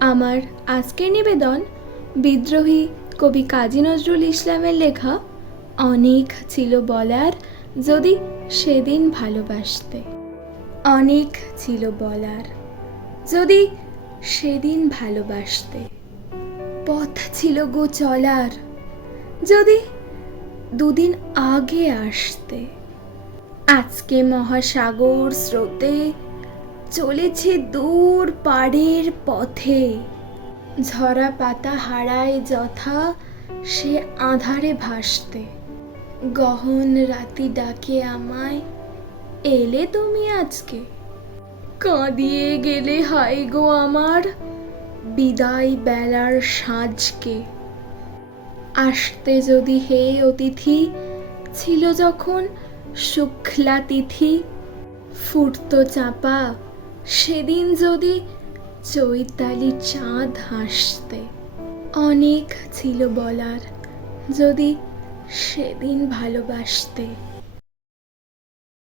আমার আজকের নিবেদন বিদ্রোহী কবি কাজী নজরুল ইসলামের লেখা অনেক ছিল বলার যদি সেদিন ভালোবাসতে। অনেক ছিল বলার যদি সেদিন ভালোবাসতে। পথ ছিল গো চলার যদি দুদিন আগে আসতে। আজকে মহাসাগর স্রোতে চলেছে দূর পাড়ের পথে। ঝরা পাতা হারায় যথা সে আঁধারে ভাসতে। গহন রাতি ডাকে আমায়, এলে তুমি আজকে? কাঁদিয়ে গেলে হায় গো আমার বিদায় বেলার সাঁঝকে। আসতে যদি হে অতিথি ছিল যখন শুক্লা তিথি। ফুটতো চাঁপা সেদিন যদি চৈতালি চাঁদ হাসতে। অনেক ছিল বলার যদি সেদিন ভালোবাসতে।